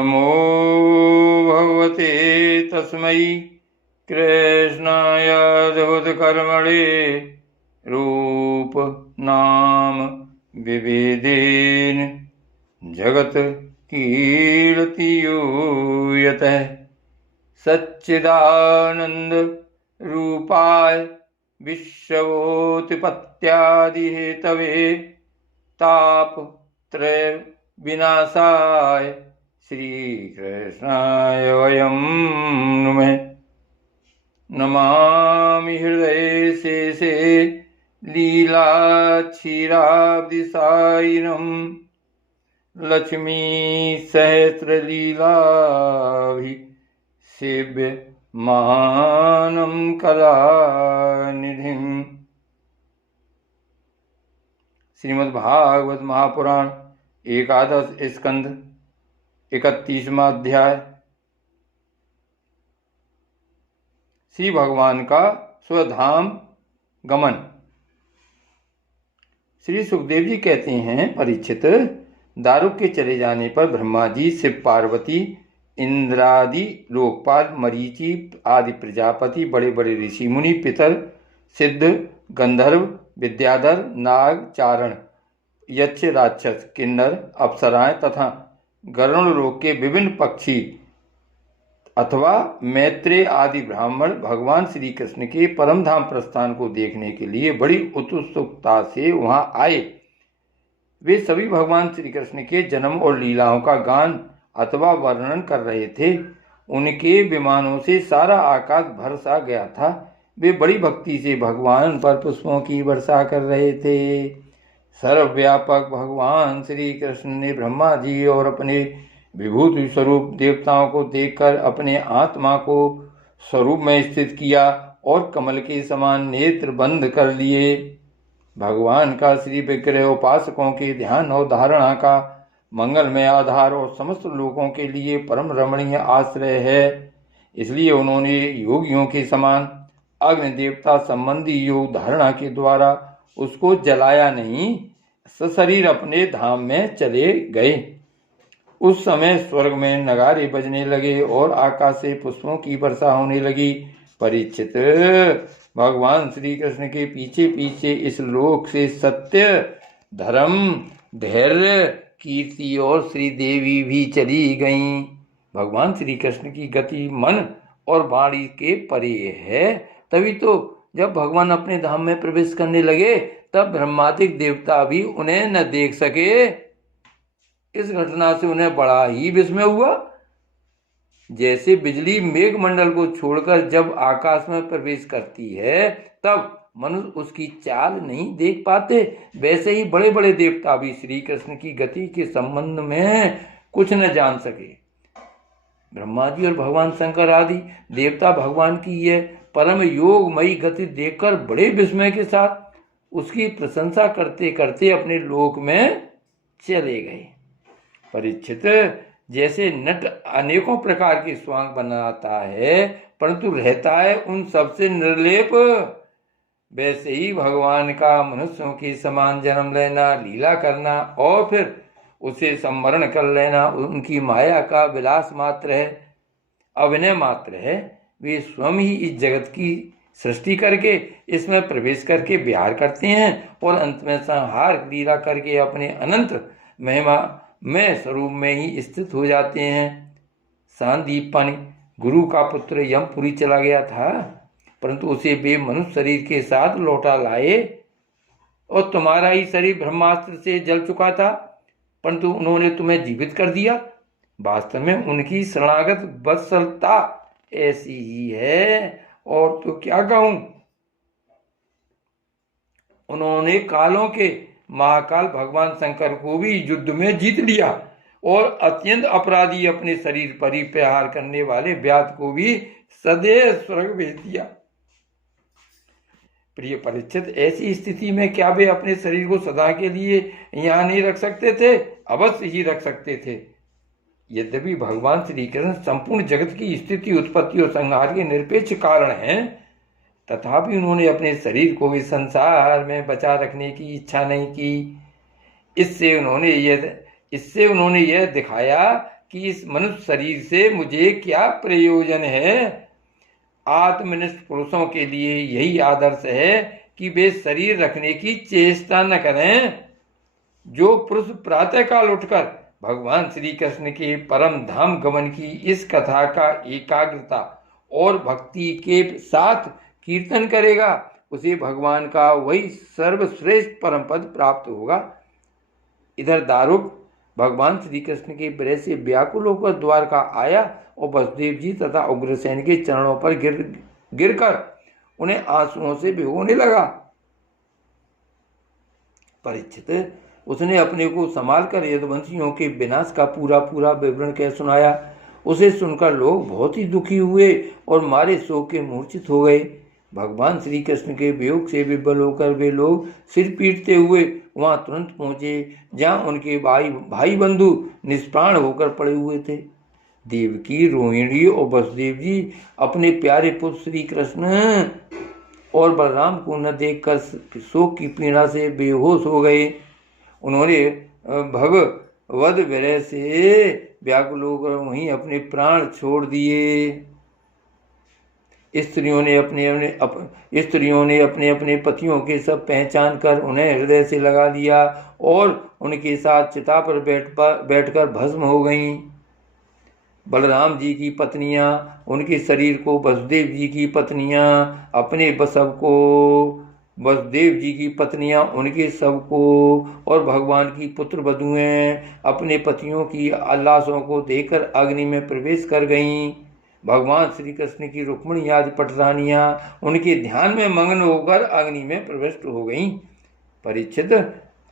नमो भगवते तस्मै कृष्णाय अद्भुतकर्मणे रूप नाम विभेदेन जगत कीर्तियूयतः सच्चिदानंद रूपाय विश्वोत्पत्त्यादिहेतवे तापत्रय विनाशाय श्रीकृष्णाय वयं नुमः। नमामि हृदये शेषे लीलाक्षीराब्धिसायिनं लक्ष्मी सहस्रलीलाभिसेव्यमानं कलानिधिम्। श्रीमद्भागवत महापुराण एकादश स्कंध 31वां अध्याय। श्री भगवान का स्वधाम गमन। श्री सुखदेव जी कहते हैं, परीक्षित, दारुक के चले जाने पर ब्रह्मा जी, शिव पार्वती, इंद्रादि लोकपाल, मरीचि आदि प्रजापति, बड़े बड़े ऋषि मुनि, पितर, सिद्ध, गंधर्व, विद्याधर, नाग, चारण, यक्ष, राक्षस, किन्नर, अप्सराएं तथा गरुण लोक के विभिन्न पक्षी अथवा मैत्रेय आदि ब्राह्मण भगवान श्री कृष्ण के परम धाम प्रस्थान को देखने के लिए बड़ी उत्सुकता से वहां आए। वे सभी भगवान श्री कृष्ण के जन्म और लीलाओं का गान अथवा वर्णन कर रहे थे। उनके विमानों से सारा आकाश भर सा गया था। वे बड़ी भक्ति से भगवान पर पुष्पों की वर्षा कर रहे थे। सर्वव्यापक भगवान श्री कृष्ण ने ब्रह्मा जी और अपने विभूति स्वरूप देवताओं को देखकर अपने आत्मा को स्वरूप में स्थित किया और कमल के समान नेत्र बंद कर लिए। भगवान का श्री विग्रह उपासकों के ध्यान और धारणा का मंगलमय आधार और समस्त लोगों के लिए परम रमणीय आश्रय है। इसलिए उन्होंने योगियों के समान अग्नि देवता संबंधी योग धारणा के द्वारा उसको जलाया नहीं, सशरीर अपने धाम में चले गए। उस समय स्वर्ग में नगारे बजने लगे और आकाश से पुष्पों की वर्षा होने लगी। परीक्षित, भगवान श्री कृष्ण के पीछे पीछे इस लोक से सत्य, धर्म, धैर्य, कीर्ति और श्रीदेवी भी चली गईं। भगवान श्री कृष्ण की गति मन और वाणी के परे है। तभी तो जब भगवान अपने धाम में प्रवेश करने लगे तब ब्रह्मादिक देवता भी उन्हें न देख सके। इस घटना से उन्हें बड़ा ही विस्मय हुआ। जैसे बिजली मेघमंडल को छोड़कर जब आकाश में प्रवेश करती है तब मनुष्य उसकी चाल नहीं देख पाते, वैसे ही बड़े बड़े देवता भी श्री कृष्ण की गति के संबंध में कुछ न जान सके। ब्रह्मा जी और भगवान शंकर आदि देवता भगवान की यह परम योगमयी गति देखकर बड़े विस्मय के साथ उसकी प्रशंसा करते करते अपने लोक में चले गए। परीक्षित, जैसे नट अनेकों प्रकार के स्वांग बनाता है परंतु रहता है उन सबसे निर्लेप, वैसे ही भगवान का मनुष्यों के समान जन्म लेना, लीला करना और फिर उसे संवरण कर लेना उनकी माया का विलास मात्र है, अभिनय मात्र है। वे स्वयं ही इस जगत की सृष्टि करके इसमें प्रवेश करके विहार करते हैं और अंत में संहार लीला करके अपने अनंत महिमा में स्वरूप में ही स्थित हो जाते हैं। सांदीपनि गुरु का पुत्र यमपुरी चला गया था परंतु उसे वे मनुष्य शरीर के साथ लौटा लाए और तुम्हारा ही शरीर ब्रह्मास्त्र से जल चुका था परंतु उन्होंने तुम्हें जीवित कर दिया। वास्तव में उनकी शरणागत वत्सलता ऐसी ही है और तो क्या कहूं। उन्होंने कालों के महाकाल भगवान शंकर को भी युद्ध में जीत लिया और अत्यंत अपराधी अपने शरीर पर ही प्रहार करने वाले व्याध को भी सदैव स्वर्ग भेज दिया। प्रिय परीक्षित, ऐसी स्थिति में क्या वे अपने शरीर को सदा के लिए यहाँ नहीं रख सकते थे? अवश्य ही रख सकते थे। यद्यपि भगवान श्री कृष्ण संपूर्ण जगत की स्थिति, उत्पत्ति और संहार के निरपेक्ष कारण हैं, तथापि उन्होंने अपने शरीर को इस संसार में बचा रखने की इच्छा नहीं की। इससे उन्होंने यह दिखाया कि इस मनुष्य शरीर से मुझे क्या प्रयोजन है। आत्मनिष्ठ पुरुषों के लिए यही आदर्श है कि वे शरीर रखने की चेष्टा न करें। जो पुरुष प्रातःकाल उठकर भगवान श्री कृष्ण के परम धाम गमन की इस कथा का एकाग्रता और भक्ति के साथ कीर्तन करेगा, उसे भगवान का वही सर्वश्रेष्ठ परम पद प्राप्त होगा। इधर दारुक भगवान श्री कृष्ण के विरह से व्याकुल होकर द्वारका आया और वसुदेव जी तथा उग्रसेन के चरणों पर गिरकर उन्हें आंसुओं से भिगोने लगा। परीक्षित, उसने अपने को संभाल कर यदुवंशियों के विनाश का पूरा पूरा विवरण कह सुनाया। उसे सुनकर लोग बहुत ही दुखी हुए और मारे शोक के मूर्छित हो गए। भगवान श्री कृष्ण के वियोग से विह्वल होकर वे लोग सिर पीटते हुए वहां तुरंत पहुंचे जहां उनके भाई बंधु निष्प्राण होकर पड़े हुए थे। देवकी, रोहिणी और वसुदेव जी अपने प्यारे पुत्र श्री कृष्ण और बलराम को न देखकर शोक की पीड़ा से बेहोश हो गए। उन्होंने भगवद विरह से व्याकुल होकर वहीं अपने प्राण छोड़ दिए। स्त्रियों ने अपने अपने पतियों के सब पहचान कर उन्हें हृदय से लगा लिया और उनके साथ चिता पर बैठकर भस्म हो गईं। बलराम जी की पत्नियां उनके शरीर को, वसुदेव जी की पत्नियां अपने शव को, वसुदेव जी की पत्नियां उनके शव को और भगवान की पुत्र वधुएं अपने पतियों की लाशों को देखकर अग्नि में प्रवेश कर गईं। भगवान श्री कृष्ण की रुक्मिणी आदि पटरानियां उनके ध्यान में मग्न होकर अग्नि में प्रविष्ट हो गईं। परीक्षित,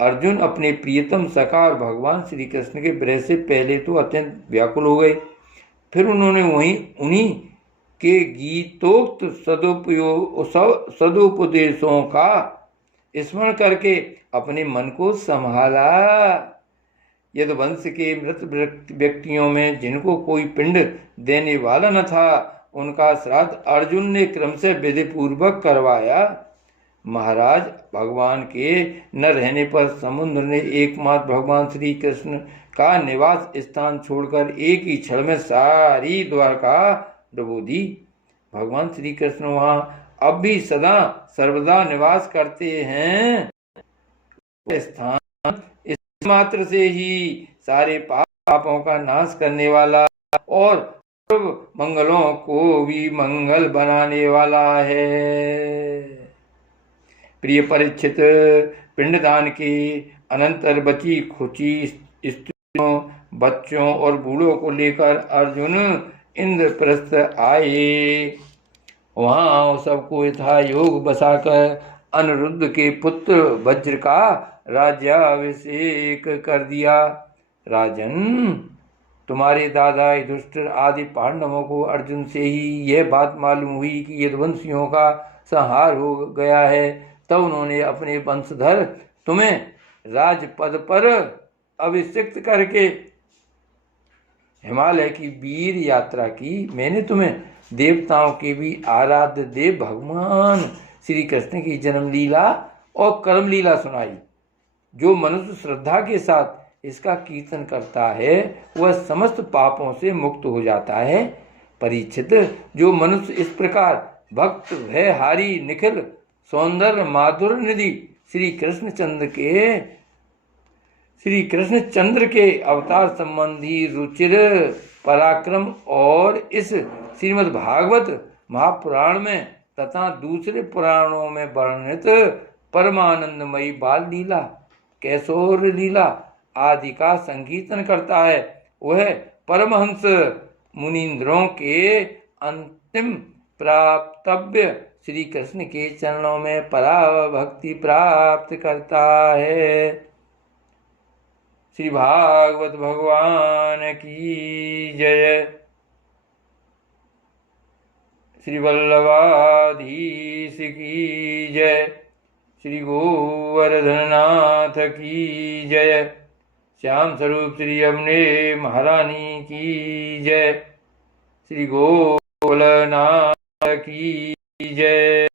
अर्जुन अपने प्रियतम सखा और भगवान श्री कृष्ण के विरह से पहले तो अत्यंत व्याकुल हो गए, फिर उन्होंने उन्हीं के गीतोक्त सदुपदेशों का स्मरण करके अपने मन को संभाला। यदुवंश के मृत व्यक्तियों में जिनको कोई पिंड देने वाला न था, उनका श्राद्ध अर्जुन ने क्रमशः विधि पूर्वक करवाया। महाराज, भगवान के न रहने पर समुद्र ने एकमात्र भगवान श्री कृष्ण का निवास स्थान छोड़कर एक ही क्षण में सारी द्वारका डुबो दी। भगवान श्री कृष्ण वहां अब भी सदा सर्वदा निवास करते हैं। स्थान इस मात्र से ही सारे पापों का नाश करने वाला और मंगलों को भी मंगल बनाने वाला है। प्रिय परीक्षित, पिंडदान के अनंतर बची खुची स्त्रियों, बच्चों और बूढ़ों को लेकर अर्जुन इंद्रप्रस्थ आए। वहां सबको यथा योग बसाकर अनिरुद्ध के पुत्र वज्र का राज्याभिषेक कर दिया। राजन, तुम्हारे दादा युधिष्ठिर आदि पांडवों को अर्जुन से ही यह बात मालूम हुई कि यदुवंशियों का संहार हो गया है, तब उन्होंने अपने वंशधर तुम्हें राजपद पर अभिषिक्त करके हिमालय की वीर यात्रा की। मैंने तुम्हें देवताओं के भी आराध्य देव भगवान श्री कृष्ण की जन्म लीला और कर्म लीला सुनाई। जो मनुष्य श्रद्धा के साथ इसका कीर्तन करता है वह समस्त पापों से मुक्त हो जाता है। परीक्षित, जो मनुष्य इस प्रकार भक्त भयहारी निखिल सौंदर्य माधुर्य निधि श्री कृष्णचंद्र के अवतार संबंधी रुचिर पराक्रम और इस श्रीमद् भागवत महापुराण में तथा दूसरे पुराणों में वर्णित परमानंदमयी बाल लीला, कैशोर लीला आदि का संकीर्तन करता है, वह परमहंस मुनींद्रों के अंतिम प्राप्तव्य श्री कृष्ण के चरणों में पराभक्ति प्राप्त करता है। श्री भागवत भगवान की जय। श्री वल्लभाधीश की जय। श्री गोवर्धननाथ की जय। श्याम स्वरूप श्री अम्बे महारानी की जय। श्री गोकुलनाथ की जय।